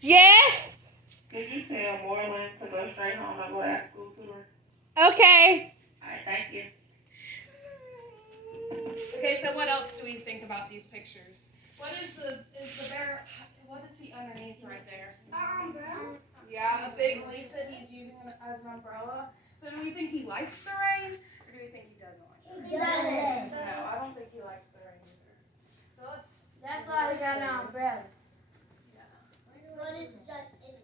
Yes. Could you tell Moreland to go straight home and go after school tutoring? Okay. Alright, thank you. Okay, so what else do we think about these pictures? What is the bear? What is he underneath right there? Umbrella. Yeah, a big leaf that he's using as an umbrella. So do we think he likes the rain, or do we think he doesn't like the rain? He doesn't. No, I don't think he likes the rain either. So let's. That's why he got an umbrella. Yeah. But it's just anyway.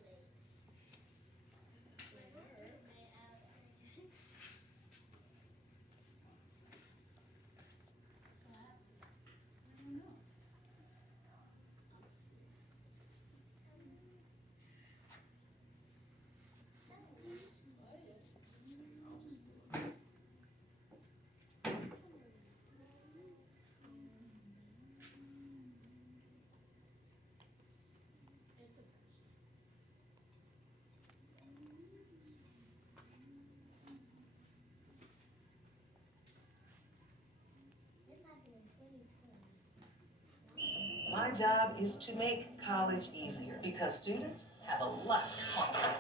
My job is to make college easier because students have a lot on them.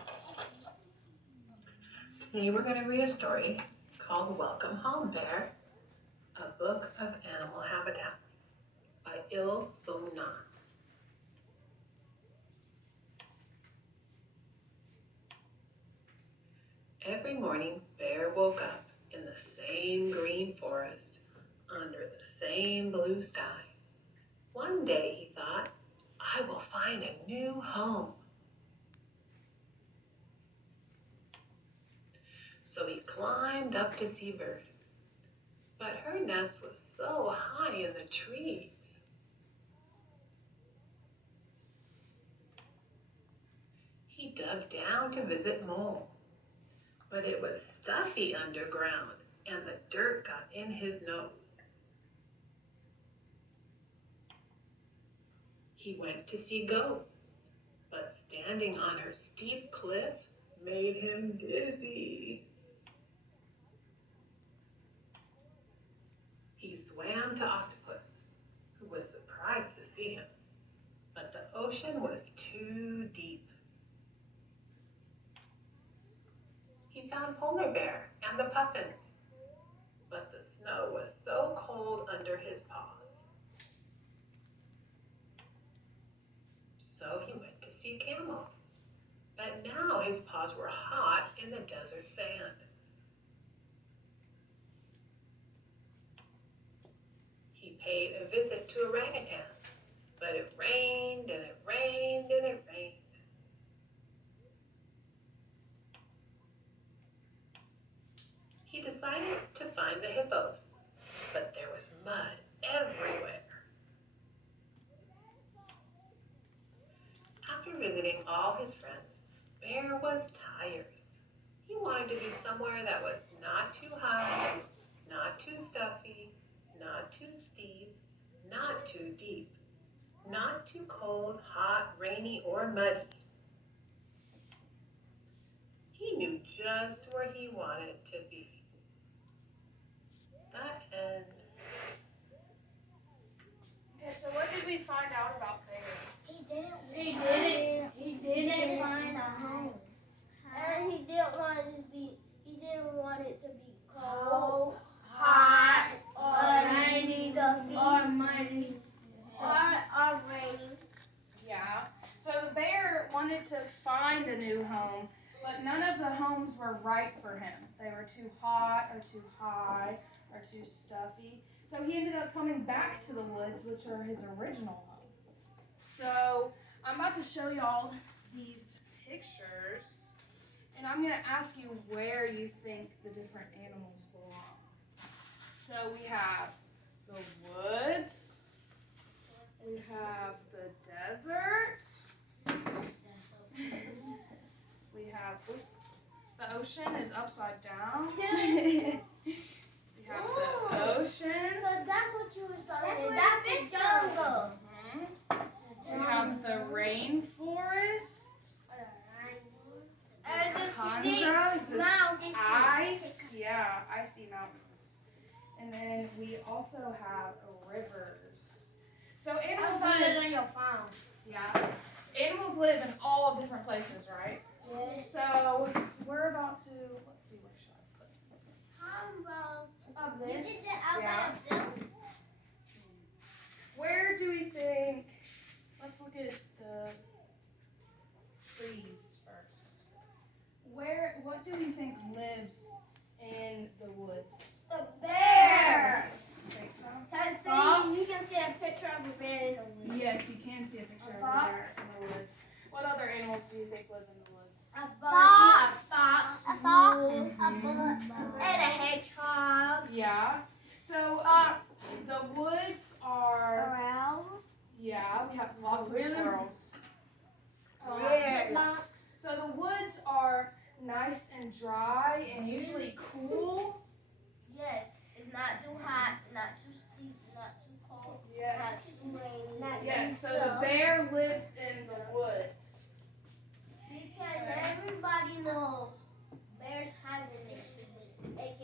Today we're going to read a story called Welcome Home, Bear, a book of animal habitats by Il Sung Na. Every morning, Bear woke up in the same green forest under the same blue sky. One day he thought, I will find a new home. So he climbed up to see Bird. But her nest was so high in the trees. He dug down to visit Mole, but it was stuffy underground and the dirt got in his nose. He went to see Goat, but standing on her steep cliff made him dizzy. He swam to Octopus, who was surprised to see him, but the ocean was too deep. He found Polar Bear and the puffins, but the snow was so cold under his paws. So he went to see Camel, but now his paws were hot in the desert sand. He paid a visit to Orangutan, but it rained and it rained and it rained. He decided to find the hippos, but there was mud everywhere. After visiting all his friends, Bear was tired. He wanted to be somewhere that was not too high, not too stuffy, not too steep, not too deep, not too cold, hot, rainy, or muddy. He knew just where he wanted to be. The end. Okay, so what did we find out about Bear? He didn't find a home. And he didn't want it to be cold, hot, or rainy, stuffy, or muddy, or rainy. Yeah. So the bear wanted to find a new home, but none of the homes were right for him. They were too hot or too high or too stuffy. So he ended up coming back to the woods, which are his original home. So I'm about to show y'all these pictures, and I'm going to ask you where you think the different animals belong. So we have the woods, we have the desert, we have the ocean is upside down. We have the ocean. So that's what you were talking about. That's the jungle. We have the rainforest. And the Tundra is this mountains. ice. Yeah, icy mountains. And then we also have rivers. So animals I found it on your phone. Yeah. animals live in all different places, right? Yes. So we're about to, let's see, where should I put this? How about Up you there. did that Yeah. by yourself? Where do we think, let's look at the trees first. What do we think lives in the woods? The bear. Think so? You can see a picture of a bear in the woods. Yes, you can see a picture of a bear in the woods. What other animals do you think live in the woods? A fox. A fox. Mhm. And a hedgehog. Yeah. So, the woods are, yeah, we have lots of squirrels. Chipmunk. So the woods are nice and dry and usually cool. Yes. It's not too hot, not too steep, not too cold, not Yes. too rainy, not too Yes, so snow. the bear lives in the woods. Because everybody knows bears hibernate.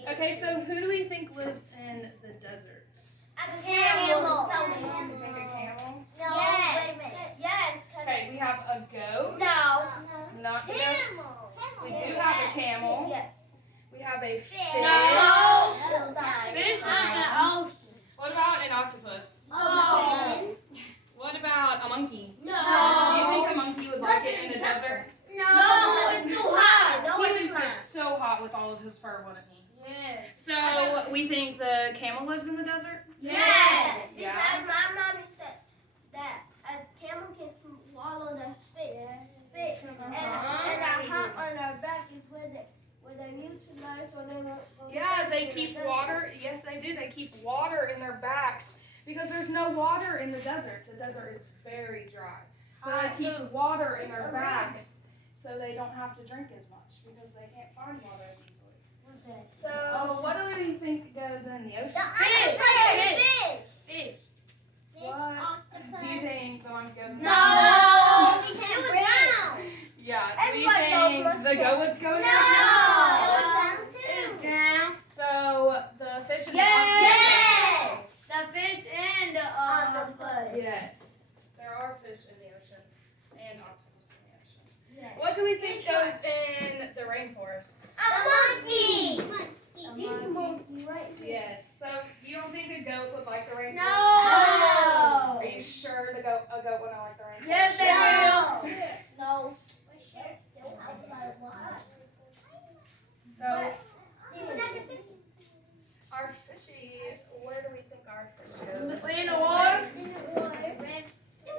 Okay, so who do we think lives in the deserts? A camel. You think a camel? Yes. Yes. Okay, we have a goat. No. Not goats. We do have a camel. Yes. We have a fish. She'll die. Fish live in the ocean. What about an octopus? Ocean. What about a monkey? No. Do you think a monkey would like it in the desert? No, it's too hot. No, He it's would be not. so hot with all of his fur, wouldn't he? Yes. So we think the camel lives in the desert? Yes. Yeah. Because my mommy said that a camel can swallow the spit. And our hump on our back is where they utilize or they won't go Yeah, they back keep to the water. Yes, they do. They keep water in their backs because there's no water in the desert. The desert is very dry. So they keep water in their backs so they don't have to drink as much because they can't find water as easily. So what do you think goes in the ocean? Fish. What do you think the monkey goes in the ocean? No. We can't drown. Yeah. Do you Everybody think knows the goat would go in the ocean? No. Drown. So the fish and Yes. The fish and the Octopus. Yes, there are fish in the ocean and octopus in the ocean. Yes. What do we think goes in the rainforest? A monkey. These monkey right here. Yes. So you don't think a goat would like the rainforest? No. Are you sure a goat wouldn't like the rainforest? Yes, they will. No. So our fishy, where do we think our fish goes? In the water.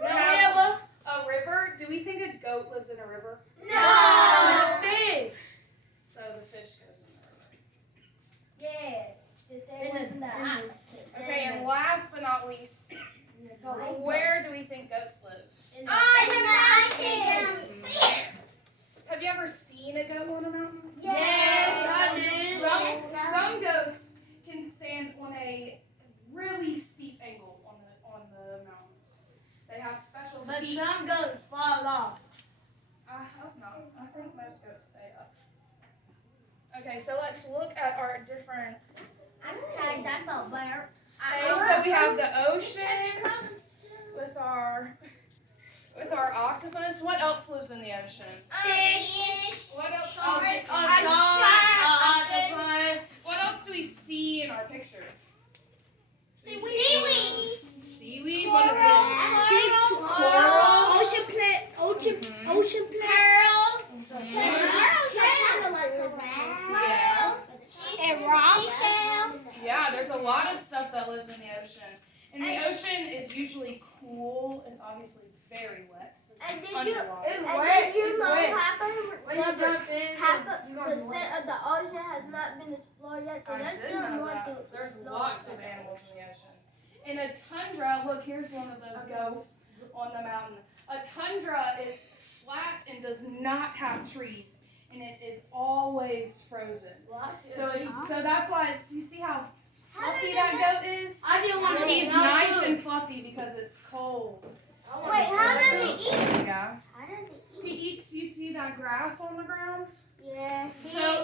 We have a river. Do we think a goat lives in a river? No. Fish. So the fish goes in the river. Yeah. Okay, and last but not least, where do we think goats live? Have you ever seen a goat on a mountain? Yes, I did. Some goats can stand on a really steep angle on the mountains. They have special But feet. some goats fall off. I hope not. I think most goats stay up. Okay, so let's look at our different. Okay, that's a bear. Okay, so we have the ocean with our octopus. What else lives in the ocean? Fish. What else? Octopus. What else do we see in our picture? Seaweed. Seaweed. What is this? Coral. Ocean plant. Mhm. Ocean plant. Yeah. And rock. Yeah, there's a lot of stuff that lives in the ocean. And the ocean is usually cool. It's obviously very wet. So And it's did you- underwater. And did you know wet. half When you of jump in, you're gonna be wet. of the ocean has not been explored yet, so I there's did still know more that. to There's explore. lots of animals in the ocean. In a tundra, look, here's one of those goats on the mountain. A tundra is flat and does not have trees, and it is always frozen. So that's why you see how fluffy that goat is. I didn't want to He's know nice too. and fluffy because it's cold. Wait, how does it eat? Yeah. How does it He eats. You see that grass on the ground? Yeah.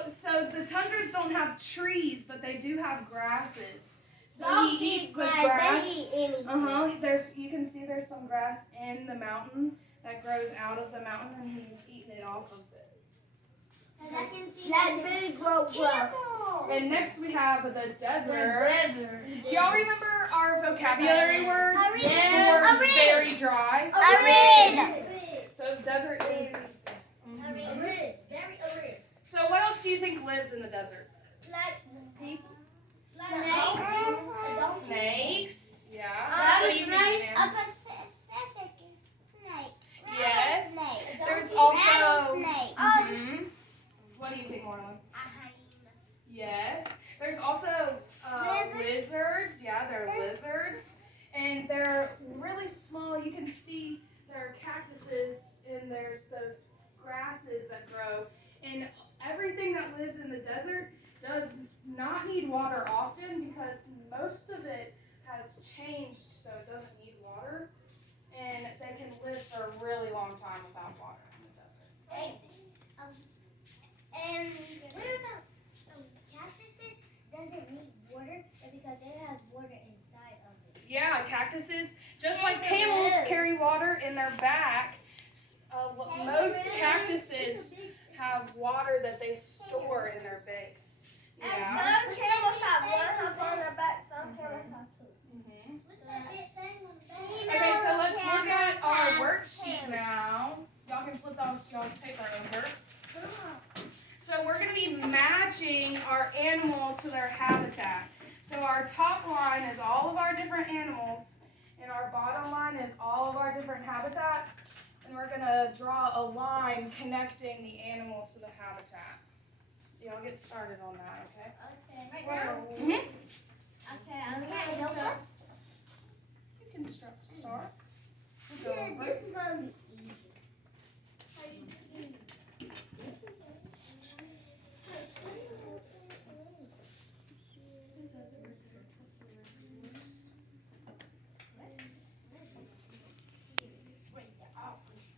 So the tundras don't have trees, but they do have grasses. So Dogs he eats eat the grass. grass. They eat anything. You can see there's some grass in the mountain, that grows out of the mountain, and he's eating it off of it. And I can see that big grow. And next we have the desert. Do y'all remember our vocabulary word Yes. for very dry? Arid. So desert is. So what else do you think lives in the desert? Like people. Snakes. Yeah. What do you think, man? A Pacific snake. Yes. Snake. There's also. Rattlesnake. Mhm. What do you think, Marlon? A hyena. Yes. There's also lizards. Yeah, they're lizards. And they're really small. You can see there are cactuses and there's those grasses that grow. And everything that lives in the desert does not need water often because most of it has changed so it doesn't need water. And they can live for a really long time without water in the desert. Hey, and what about cactuses? Doesn't need water because it has water inside of it. Yeah, cactuses, just like camels carry water in their back, most cactuses have water that they store in their base. Yeah. Some camels have one up on their back, some camels have two. Mhm. What's that big thing on the back? Okay, so let's look at our worksheet now. Y'all can flip y'all's paper over. So we're going to be matching our animal to their habitat. So our top line is all of our different animals, and our bottom line is all of our different habitats. And we're going to draw a line connecting the animal to the habitat. So y'all get started on that, okay? Okay. Right now? Mm-hmm. Okay, I'm going to help us. You can start. We'll go over. This is going to be easy. It says it right there. That's the word list.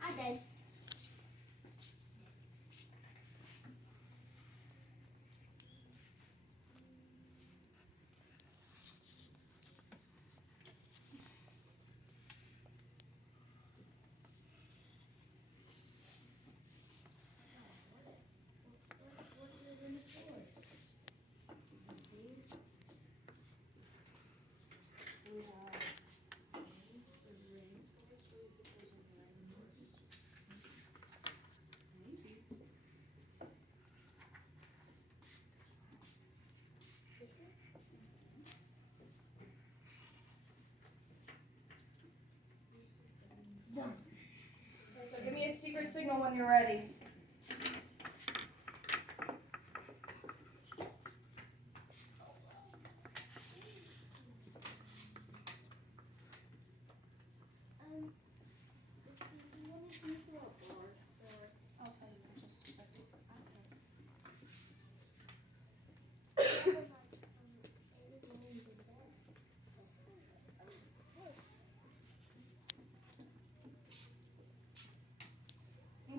I did. So give me a secret signal when you're ready. I'll tell you in just a second.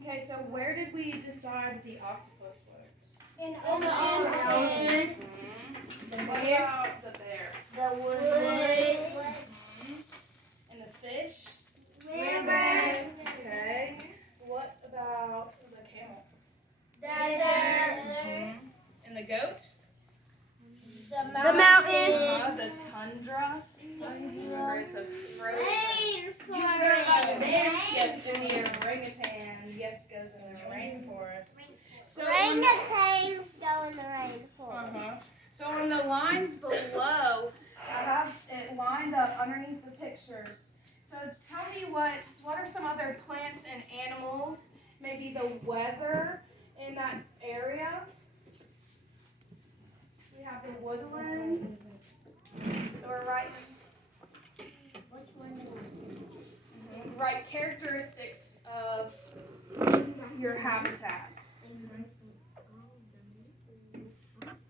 Okay, so where did we decide the octopus works? In What about the bear? The woods. And the fish? River. Okay. What about the camel? Desert. And the goat? The mountains. The tundra? Where it's a frozen. Rainforest. You heard about the bear? Yes, and the orangutan. Yes, goes in the rainforest. So Orangutans go in the rainforest. So on the lines below, I have it lined up underneath the pictures. So tell me what are some other plants and animals, maybe the weather in that area. So we have the woodlands. So we're writing. Which one is it? Write characteristics of your habitat.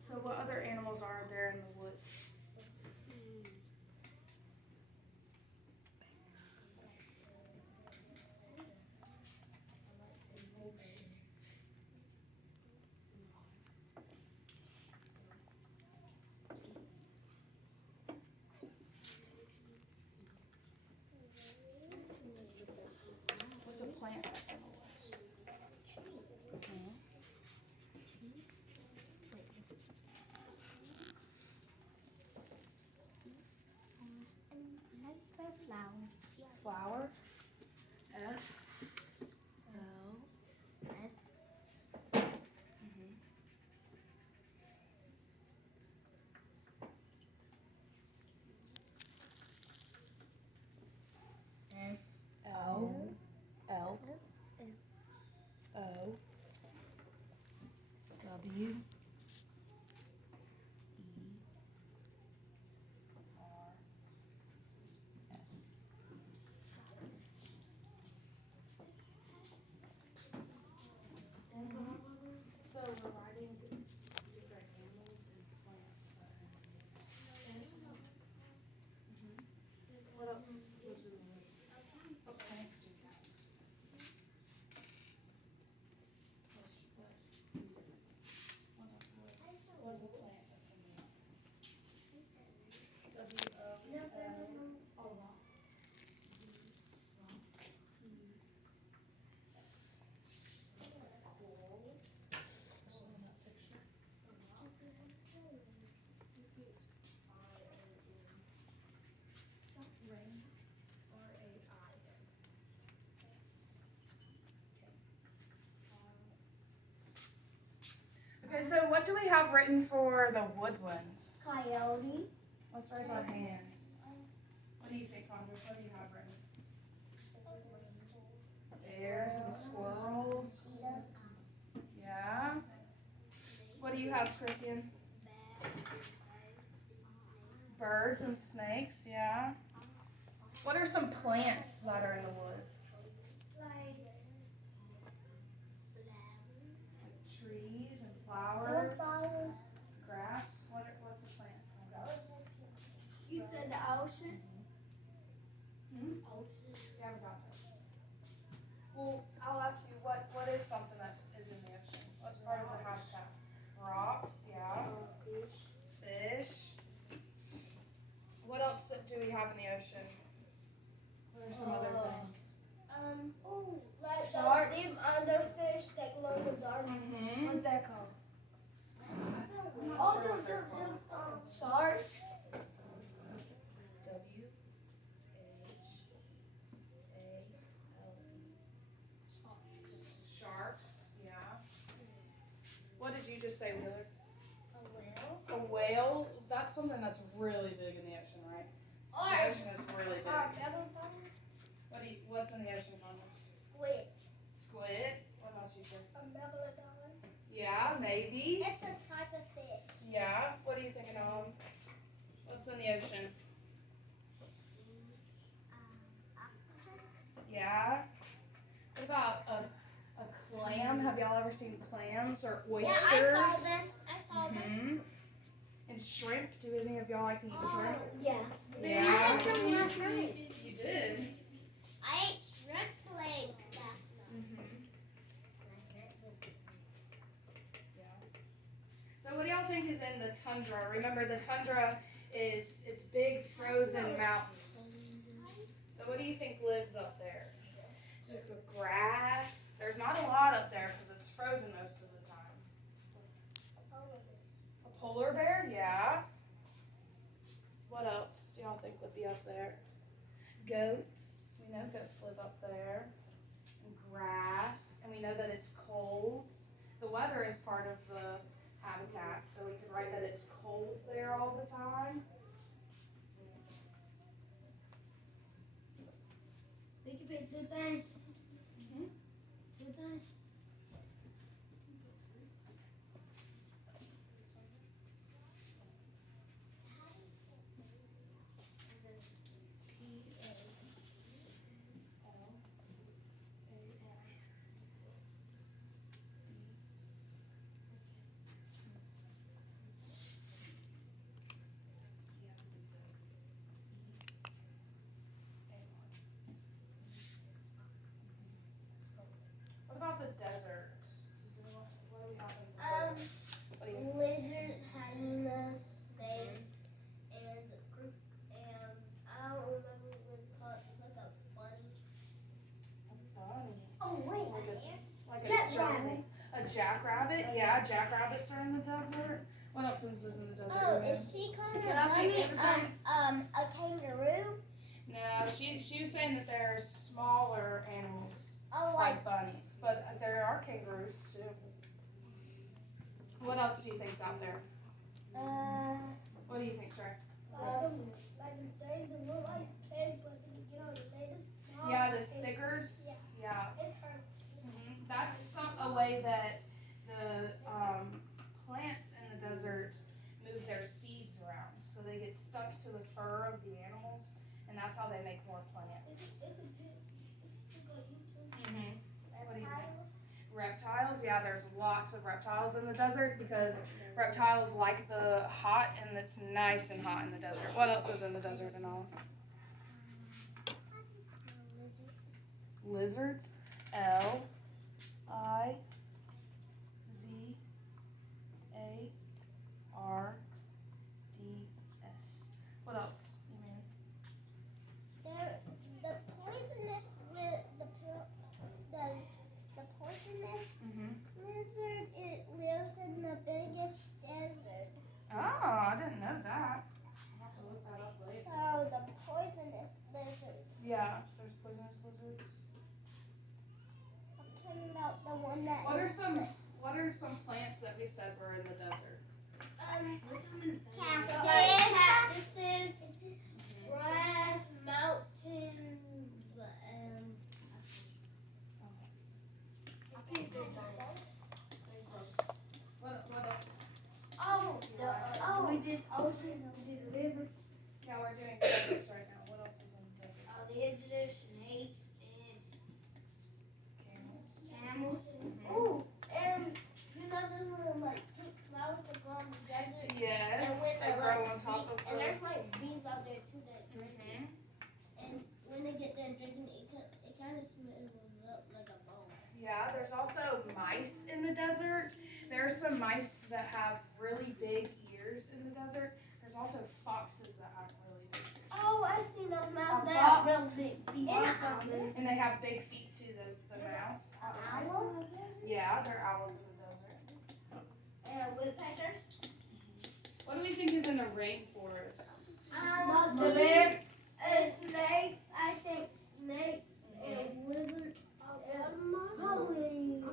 So what other animals are there in the woods? What's a O W E R S. So we're writing different animals and plants that are in the woods. What else lives in the woods? What plants do we have? What's a plant that's in the W-O-L. Okay, so what do we have written for the woodlands? Coyote. Let's raise our hands. What do you think, Congress? What do you have written? Bears and squirrels. Yeah. What do you have, Christian? Birds and snakes, yeah. What are some plants that are in the woods? Like trees and flowers. Grass. What's a plant? You said the ocean? Ocean. Yeah, we got that. Well, I'll ask you, what is something that is in the ocean? What's part of the habitat? Rocks, yeah. Fish. What else do we have in the ocean? What are some other things? Like shark. These underfish that glow in the dark. Mm-hmm. What's that called? I'm not Oh, sure what they're called. sharks. Sharks, yeah. What did you just say, Wheeler? A whale. A whale? That's something that's really big in the ocean, right? The ocean is really big. What's in the ocean, Congress? Squid. Squid? What else you say? A megalodon. Yeah, maybe. It's a type of fish. Yeah. What are you thinking of? What's in the ocean? Yeah. What about a clam? Have y'all ever seen clams or oysters? Yeah, I saw them. I saw them. Mm-hmm. And shrimp? Do any of y'all like to eat shrimp? Yeah. Yeah. I had some last night. You did? I ate shrimp legs last night. Mm-hmm. Yeah. So what do y'all think is in the tundra? Remember, the tundra is it's big frozen mountains. So what do you think lives up there? Is it the grass? There's not a lot up there because it's frozen most of the time. A polar bear? Yeah. What else do y'all think would be up there? Goats. We know goats live up there. And grass. And we know that it's cold. The weather is part of the habitat, so we could write that it's cold there all the time. We can pick two things. Mm-hmm. Two things. What about the desert? What do we have in the desert? What do you Lizard, hyena, snake, and I don't remember what it's called. It's like a bunny. bunny? Oh wait, Like Jackrabbit. A jackrabbit? Yeah, jackrabbits are in the desert. What else is in the desert? Oh, is she calling Can a I pick bunny everything? a kangaroo? No, she was saying that there are smaller animals Oh, like bunnies, but there are kangaroos too. What else do you think's out there? What do you think, Trey? like the things that look like pigs, but you know, the latest. Yeah, the stickers. Yeah. It's her. That's some. way that the plants in the desert move their seeds around, so they get stuck to the fur of the animals, and that's how they make more plants. Mm-hmm. What do you think? Reptiles, yeah, there's lots of reptiles in the desert because reptiles like the hot, and it's nice and hot in the desert. What else is in the desert and all? Lizards. Lizards. What else? You mean? The poisonous Mm-hmm. lizard, it lives in the biggest desert. Oh, I didn't know that. I'll have to look that up later. So the poisonous lizard. Yeah, there's poisonous lizards. I'm talking about the one that. What are some plants that we said were in the desert? Cactuses, grass, mountains, What else? We did ocean, we did river. Yeah, we're doing deserts right now. What else is in the desert? The edge there's snakes and Camels. camels. ooh, and you know those little like pink flowers that grow in the desert. Yes, they grow on top of And the. there's like bees out there too that drink it. Mhm. And when they get done drinking it, it kind of smells like a bone. Yeah, there's also mice in the desert. There are some mice that have really big ears in the desert. There's also foxes that have really big ears. Oh, I've seen those mouse. They Fox. have real big feet. And they have big feet too, the mouse. Owl? Yeah, they're owls in the desert. And woodpeckers? What do we think is in the rainforest? Monkeys. Snakes. I think snakes and lizards. And monkeys.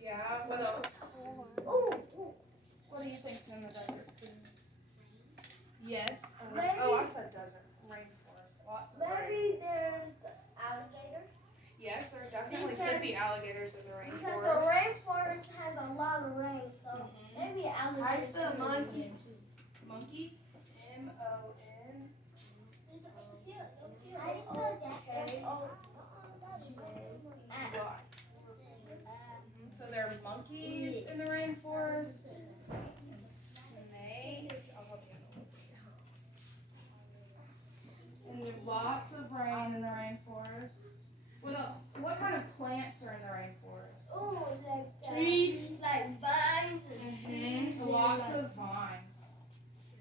Yeah, what else? Ooh. What do you think's in the desert? Yes. Maybe- Oh, I said desert. Rainforest. Lots of rain. Maybe there's alligators. Yes, there definitely could be alligators in the Because the rainforest. rainforest has a lot of rain, so Mhm. maybe alligators. I the monkey. Monkey. M-O-N. How do you spell that? Y. So there are monkeys in the rainforest. And snakes. I'll help you. And there's lots of rain in the rainforest. What else? What kind of plants are in the rainforest? Oh, like Trees. like vines and trees. Lots of vines.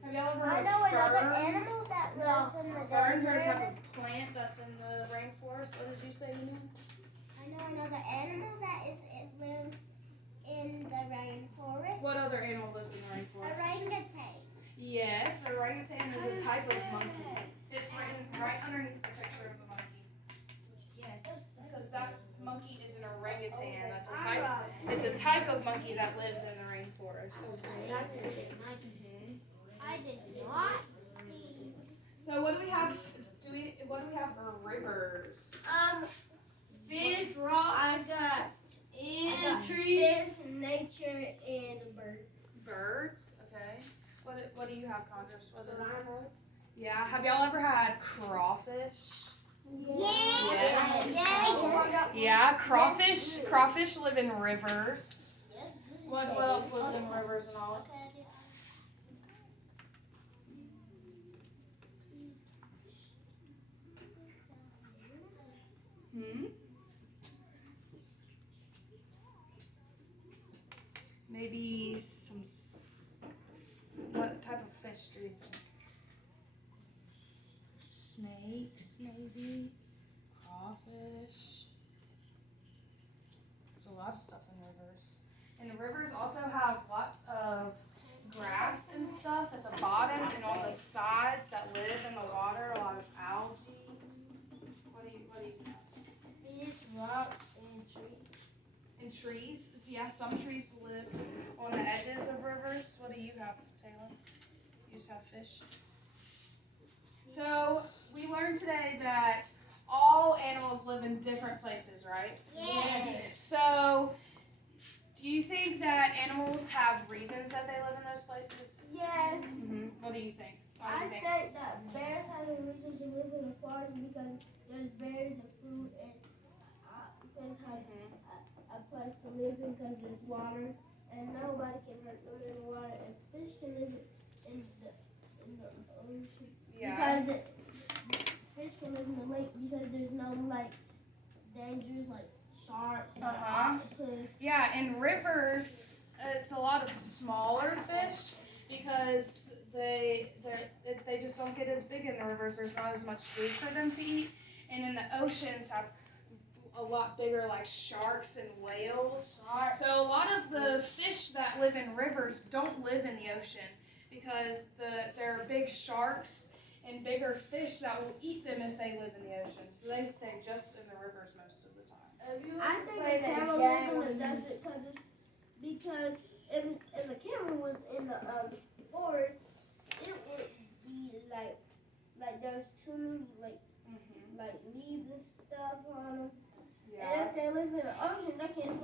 Have y'all ever I heard know of another ferns? animal that lives in the Ferns are a desert. type of plant that's in the rainforest. What did you say, Ian? I know another animal that lives in the rainforest. What other animal lives in the rainforest? Orangutan. Yes, orangutan is a type of monkey. It's written right underneath the picture of the monkey. Because that monkey is an orangutan. That's a type. It's a type of monkey that lives in the rainforest. I did not see. So what do we have? What do we have for rivers? Fish, rock, I got and trees. fish, nature, and birds. Birds. Okay. What do you have, Congress? What is it? Yeah. Have y'all ever had crawfish? Yes. Yeah. Crawfish live in rivers. What else lives in rivers and all? Maybe some. What type of fish do you think? Snakes, maybe. Crawfish. There's a lot of stuff in rivers. And the rivers also have lots of grass and stuff at the bottom and on the sides that live in the water. A lot of algae. What do you have? Fish, rocks, and trees. And trees. Yeah, some trees live on the edges of rivers. What do you have, Taylor? You just have fish. So we learned today that all animals live in different places, right? Yes. So, do you think that animals have reasons that they live in those places? Yes. What do you think? Why do I you think? think that bears have a reason to live in the forest because there's berries and fruit and fish have a place to live in because there's water and nobody can hurt them in the water and fish can live in the ocean Yeah. because fish can live in the lake because there's no like dangers like sharks and octopus. Yeah, in rivers, it's a lot of smaller fish because they just don't get as big in the rivers. There's not as much food for them to eat, and in the oceans have a lot bigger like sharks and whales. So a lot of the fish that live in rivers don't live in the ocean because there are big sharks and bigger fish that will eat them if they live in the ocean. So they stay just in the rivers most of the time. I think a camel lives in the desert because if a camel was in the forest, it would be like there's too like leaves and stuff on them. Yeah. And if they live in the ocean, they can't